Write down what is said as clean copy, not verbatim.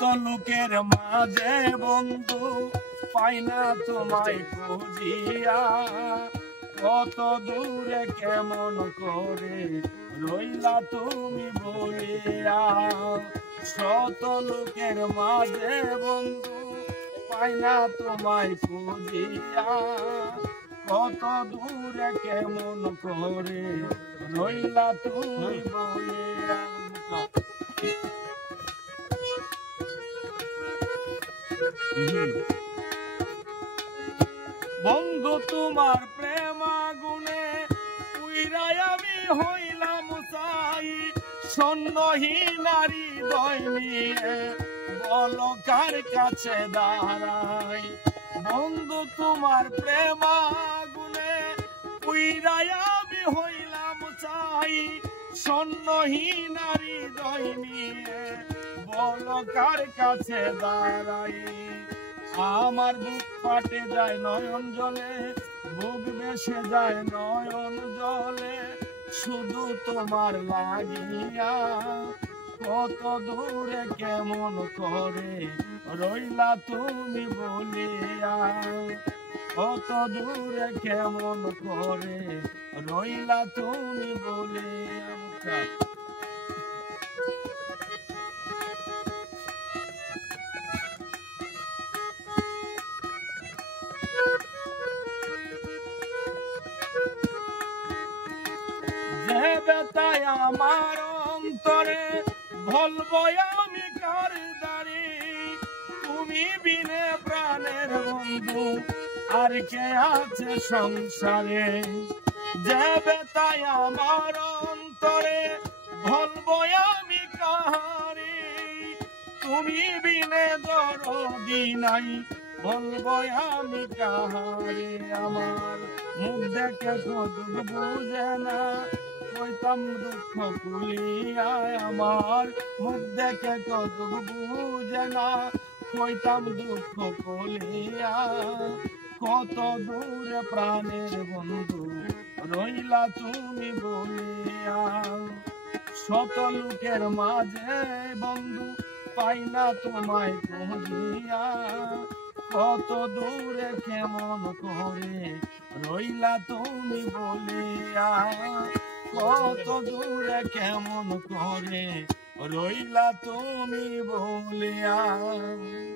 শত লোকের মাঝে বন্ধু পাই না তোমায় খুঁজিয়া, কত দূরে কেমন করে রইলা তুমি বলিয়া। শত লোকের মাঝে বন্ধু পাই না তোমায় খুঁজিয়া, কত দূরে কেমন করে রইলা তুমি বলিয়া। বন্ধু তোমার প্রেম আগুনে পুইরাই আমি হইলাম চাই, সন্ন্যহীন হৃদয় নিয়ে বলো কার কাছে দাঁড়াই। বন্ধু তোমার প্রেম আগুনে পুইরাই আমি হইলাম চাই, সন্ন্যহীন হৃদয় নিয়ে বলো কার কাছে দাঁড়াই। আমার বুক ফাটে যায় নয়ন জলে, বুক বেসে যায় নয়ন জলে, শুধু তোমার লাগিয়া, কত দূরে কেমন করে রইলা তুমি বলিয়া, কত দূরে কেমন করে রইলা তুমি বলিয়া। যে বেতায় আমার অন্তরে বলবো আমি কার দাঁড়ি, তুমি বিনে প্রাণের বন্ধু আর কে আছে সংসারে। যে বেতায় আমার অন্তরে বলবো আমি কাহারি, তুমি বিনে দরদি নাই বলবো আমি কাহারে। আমার মুখ দেখে কত বুঝে না কইতাম দুঃখ কুলিয়া, আমার মুখ দেখে কত বুঝে না কইতাম দুঃখ কুলিয়া, কত দূরে প্রাণের বন্ধু রইলা তুমি বলিয়া। শত লোকের মাঝে বন্ধু পাই না তোমায় খুঁজিয়া, কত দূরে কেমন করে রইলা তুমি বলিয়া, কত দূরে কেমন করে রইলা তুমি বলিয়া।